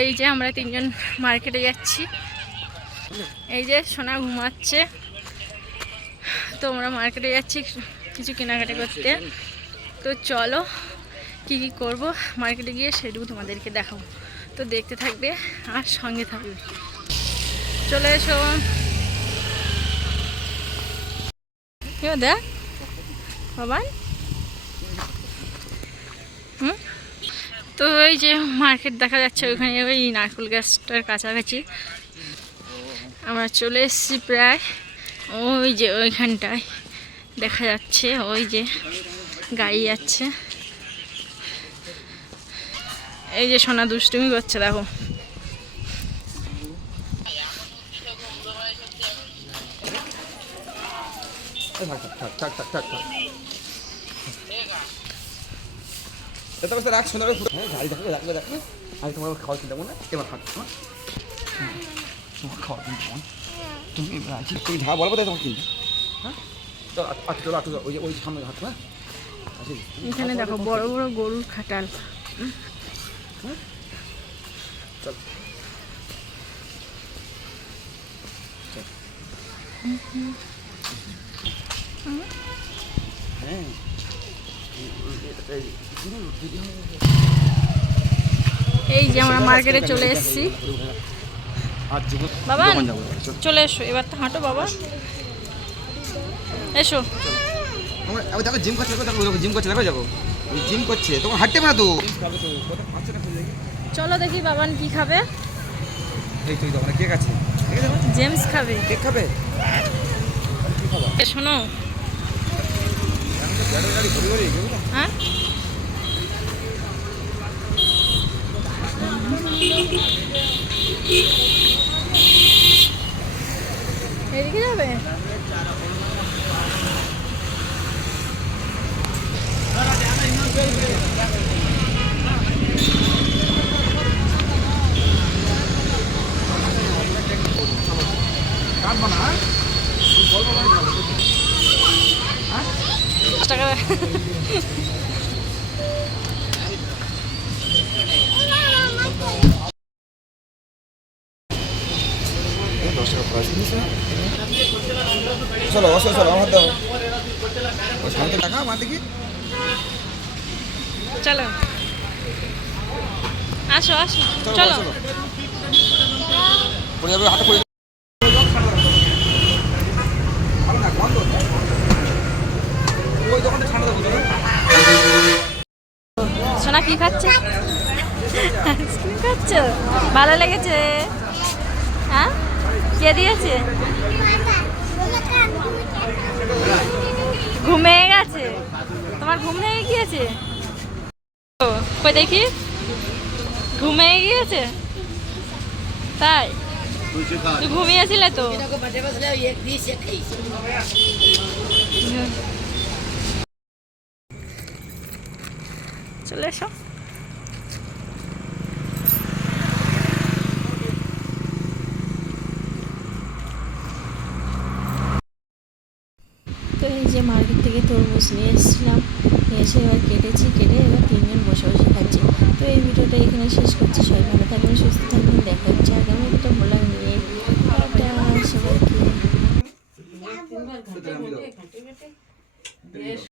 এই যে আমরা তিনজন মার্কেটে যাচ্ছি। এই যে সোনা ঘুমাচ্ছে। তো আমরা মার্কেটে যাচ্ছি কিছু কেনাকাটি করতে। তো চলো কি কি করব? মার্কেটে গিয়ে সেটুকু তোমাদেরকে দেখাবো। তো দেখতে থাকবে আর সঙ্গে থাকবে। চলে এসো। দেখ, বাবান। হুম? তো এই যে মার্কেট দেখা যাচ্ছে ওইখানে ওই নারকেল গাছটার কাছাকাছি। আমরা চলে এসেছি প্রায়। ওই যে ওইখানটায় দেখা যাচ্ছে, ওই যে গাড়ি যাচ্ছে। এই যে সোনা দুষ্টুমি করছে, দেখো। থাক থাক থাক থাক থাক। থাক এটা তো রাখ সুন্দর হ্যাঁ গাড়ি দেখবে দেখবে দেখবে আমি তোমার খাওয়া করো না এবার খাও তোমার। খাওয়া চিন্তা তুমি তুমি যা বলব তাই তোমার চিন্তা হ্যাঁ? চলো আটু চলো আটু ওই ওই সামনে হাত হ্যাঁ? আসি এখানে দেখো বড় বড় গরুর খাটাল। চল। হ্যাঁ। এই যে আমরা মার্কেটে চলে এসেছি। বাবা চল এসো এবার তো হাঁটো বাবা। এসো। দেখো জিম করছে দেখো জিম করছে দেখো জিম করছে তোমার হাঁটতে তো। চলো দেখি বাবান কি খাবে। এই তুই দোকানে কেক আছে। জেমস খাবে। কেক খাবে? শোনো। হ্যাঁ এদিকে যাবে কাটবো না হ্যাঁ? টাকা চলো বসো চলো আমার দাও। সামনে টাকা আমার দেখি চলো। আসো আসো চলো। পড়ে যাবে হাতে পড়ে যাবে। ভালো না বন্ধ ওই দোকানটা ঠান্ডা দেবো চলো সোনা, কি খাচ্ছে? আইসক্রিম খাচ্ছ? ভালো লেগেছে? হ্যাঁ? কে দিয়েছে? ঘুমিয়ে গেছে। তোমার ঘুম ভেঙে গিয়েছে? কই দেখি? ঘুমিয়ে গিয়েছে? তাই? তুই ঘুমিয়েছিলে তো? চলে এসো। তো এই যে মার্কেট থেকে তরমুজ নিয়ে এসেছিলাম এসে এবার কেটেছি, কেটে এবার তিনজন বসে বসে খাচ্ছি। তো এই ভিডিওটা এখানে শেষ করছি। সবাই ভালো থাকবেন, সুস্থ থাকবেন, দেখা হচ্ছে আগামী